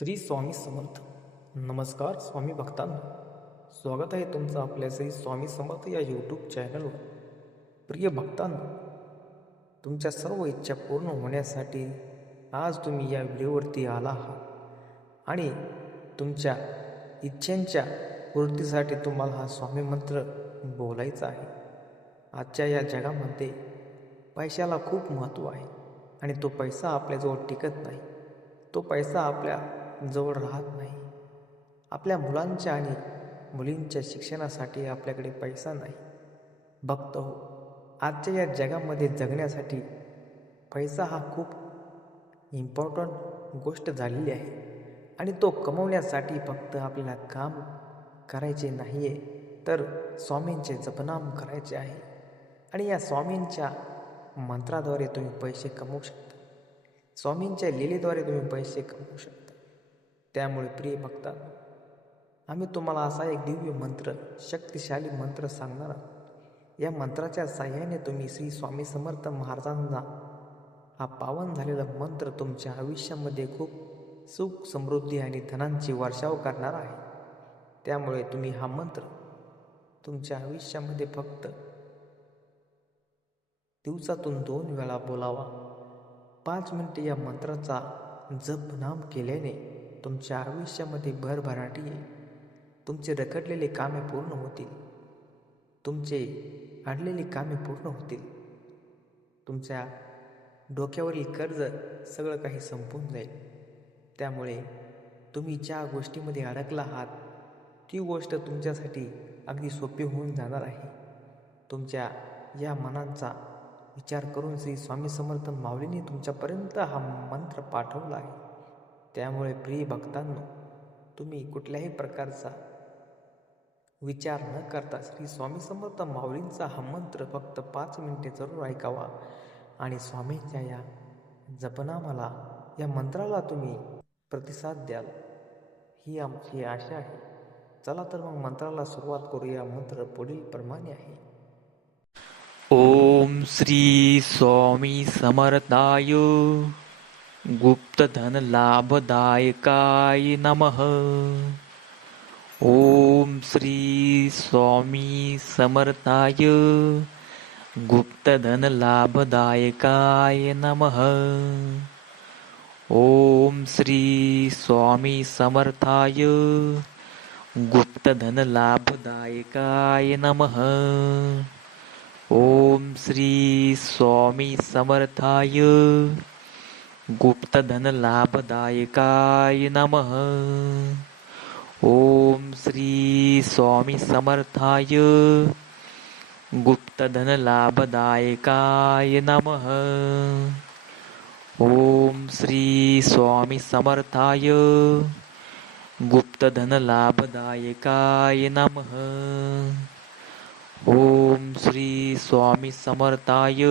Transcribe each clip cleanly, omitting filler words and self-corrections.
श्री स्वामी समर्थ. नमस्कार स्वामी भक्तांनो, स्वागत आहे तुमचं आपल्या श्री स्वामी समर्थ या यूट्यूब चॅनलवर. प्रिय भक्तांनो, तुमच्या सर्व इच्छा पूर्ण होण्यासाठी आज तुम्ही या व्हिडिओवरती आला आहात आणि तुमच्या इच्छांच्या पूर्तीसाठी तुम्हाला हा स्वामी मंत्र बोलायचा आहे. आजच्या या जगामध्ये पैशाला खूप महत्त्व आहे आणि तो पैसा आपल्याजवळ टिकत नाही. तो पैसा आपल्या जवळ राहत नाही. आपल्या मुलांच्या आणि मुलींच्या शिक्षणासाठी आपल्याकडे पैसा नाही. भक्त हो, आजच्या या जगामध्ये जगण्यासाठी पैसा हा खूप इम्पॉर्टंट गोष्ट झालेली आहे आणि तो कमवण्यासाठी फक्त आपल्याला काम करायचे नाही आहे, तर स्वामींचे जपनाम करायचे आहे आणि या स्वामींच्या मंत्राद्वारे तुम्ही पैसे कमवू शकता. स्वामींच्या लीलेद्वारे तुम्ही पैसे कमवू शकता. त्यामुळे प्रिय भक्तांनो, आम्ही तुम्हाला असा एक दिव्य मंत्र, शक्तिशाली मंत्र सांगणार आहोत. या मंत्राच्या साह्याने तुम्ही श्री स्वामी समर्थ महाराजांना हा पावन झालेला मंत्र तुमच्या आयुष्यामध्ये खूप सुख, समृद्धी आणि धनांची वर्षाव करणार आहे. त्यामुळे तुम्ही हा मंत्र तुमच्या आयुष्यामध्ये फक्त दिवसातून 2 वेळा बोलावा. 5 मिनिटे या मंत्राचा जप नाम केल्याने तुमच्या आयुष्यामध्ये भरभराटी येईल. तुमचे रखडलेले कामे पूर्ण होतील. तुमचे अडलेली कामे पूर्ण होतील. तुमच्या डोक्यावरील कर्ज सगळं काही संपून जाईल. त्यामुळे तुम्ही ज्या गोष्टीमध्ये अडकला आहात ती गोष्ट तुमच्यासाठी अगदी सोपी होऊन जाणार आहे. तुमच्या या मनांचा विचार करून श्री स्वामी समर्थ माऊलींनी तुमच्यापर्यंत हा मंत्र पाठवला आहे. त्यामुळे प्रिय भक्तांनो, तुम्ही कुठल्याही प्रकारचा विचार न करता श्री स्वामी समर्थ माऊलींचा हा मंत्र फक्त 5 मिनिटे जरूर ऐकावा आणि स्वामींच्या या जपनामाला, या मंत्राला तुम्ही प्रतिसाद द्याल, ही आमची आशा आहे. चला तर मग मंत्राला सुरुवात करूया. मंत्र पुढील प्रमाणे आहे. ओम श्री स्वामी समर्थाय गुप्तधन लाभदायकाय नमः. ओम श्री स्वामी समर्थाय गुप्तधन लाभदायकाय नमः. ओम श्री स्वामी समर्थाय गुप्तधन लाभदायकाय नमः. ओम श्री स्वामी समर्थाय गुप्तधन लाभदायकाय नमः. ओम श्री स्वामी समर्थाय गुप्तधन लाभदायकाय नमः. ओम श्री स्वामी समर्थाय गुप्तधन लाभदायकाय नमः. ओम श्री स्वामी समर्थाय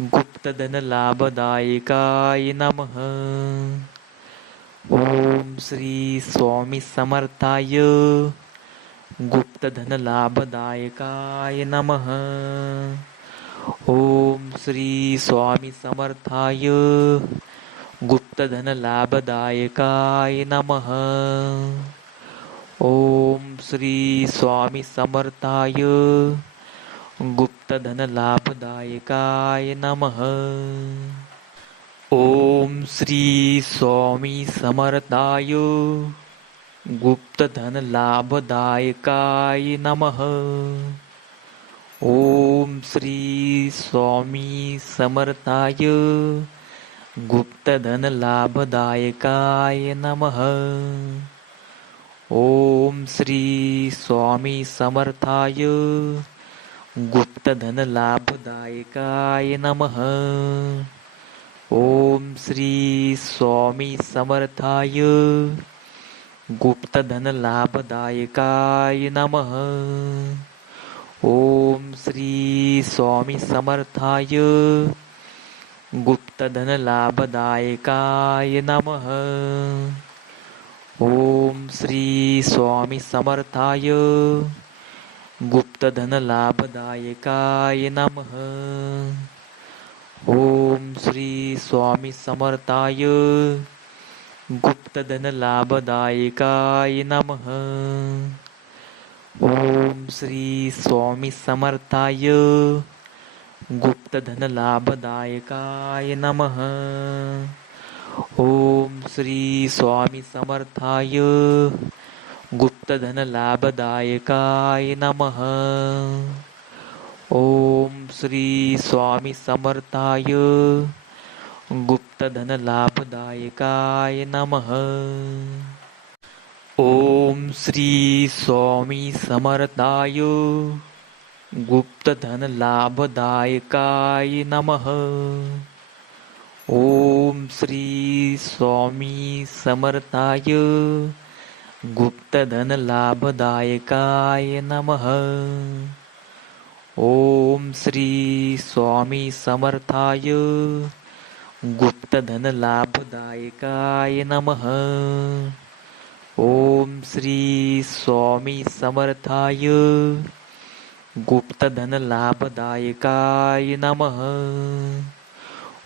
गुप्तधन लाभदायकाय नमः. ओम श्री स्वामी समर्थाय गुप्तधन लाभदायकाय नमः. ओम श्री स्वामी समर्थाय गुप्तधन लाभदायकाय नमः. ओम श्री स्वामी समर्थाय गुप्तधन लाभदायकाय नमः. ओम श्री स्वामी समर्थाय गुप्तधन लाभदायकाय नमः. ओम श्री स्वामी समर्थाय गुप्तधन लाभदायकाय नमः. ओम श्री स्वामी समर्थाय गुप्तधन लाभदायकाय नमः. ओम श्री स्वामी समर्थाय गुप्तधन लाभदायकाय नमः. ओम श्री स्वामी समर्थाय गुप्तधन लाभदायकाय नमः. ओम श्री स्वामी समर्थाय गुप्तधन लाभदायकाय नमः. ओम श्री स्वामी समर्थाय गुप्तधनलाभदायकाय नमः. ओम श्री स्वामी समर्थाय गुप्तधनलाभदायकाय नमः. ओम श्री स्वामी समर्थाय गुप्तधनलाभदायकाय नमः. ओम श्री स्वामी समर्थाय गुप्तधनलाभदायकाय नमः. ओम श्री स्वामी समर्थाय गुप्तधनलाभदायकाय नमः. ओम श्री स्वामी समर्थाय गुप्तधनलाभदायकाय नमः. ओम श्री स्वामी समर्थाय गुप्तधनलाभदायकाय नमः. ओम श्री स्वामी समर्थाय गुप्तधनलाभदायकाय नमः.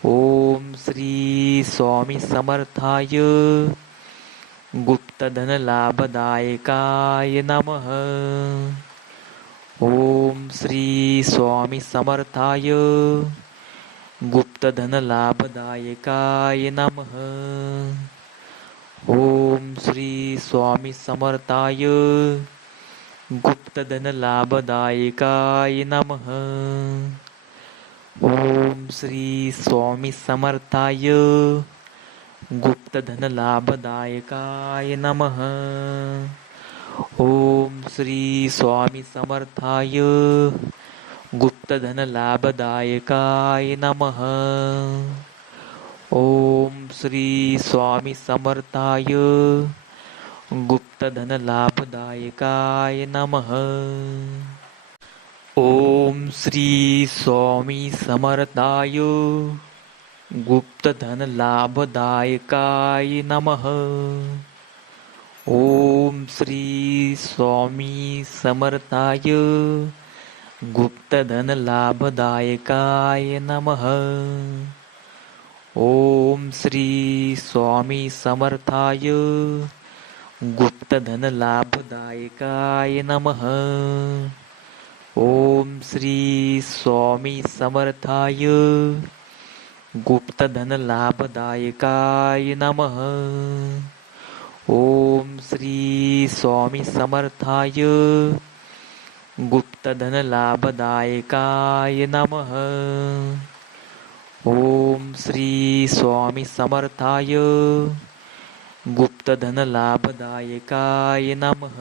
ओम श्री स्वामी समर्थाय गुप्तधनलाभदायकाय नमः. ओम श्री स्वामी समर्थाय गुप्तधनलाभदायकाय नमः. ओम श्री स्वामी समर्थाय गुप्तधनलाभदायकाय नमः. ओम श्री स्वामी समर्थाय गुप्तधनलाभदायकाय नमः. ओम श्री स्वामी समर्थाय गुप्तधनलाभदायकाय नमः. ओम श्री स्वामी समर्थाय गुप्तधनलाभदायकाय नमः. ओम श्री स्वामी समर्थाय गुप्तधनलाभदायकाय नमः. ओम श्री स्वामी समर्थाय गुप्तधनलाभदायकाय नमः. ओम श्री स्वामी समर्थाय गुप्तधनलाभदायकाय नमः. ओम श्री स्वामी समर्थाय गुप्तधनलाभदायकाय नमः. ओम श्री स्वामी समर्थाय गुप्तधनलाभदायकाय नमः. ओम श्री स्वामी समर्थाय गुप्तधनलाभदायकाय नमः.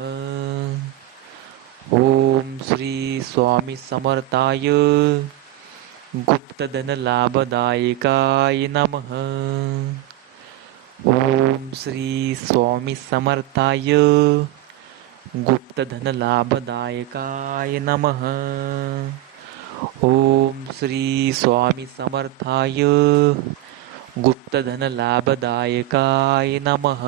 ओम श्री स्वामी समर्थाय गुप्तधनलाभदायकाय नमः. ओम श्री स्वामी समर्थाय गुप्तधनलाभदायकाय नमः. ओम श्री स्वामी समर्थाय गुप्तधनलाभदायकाय नमः.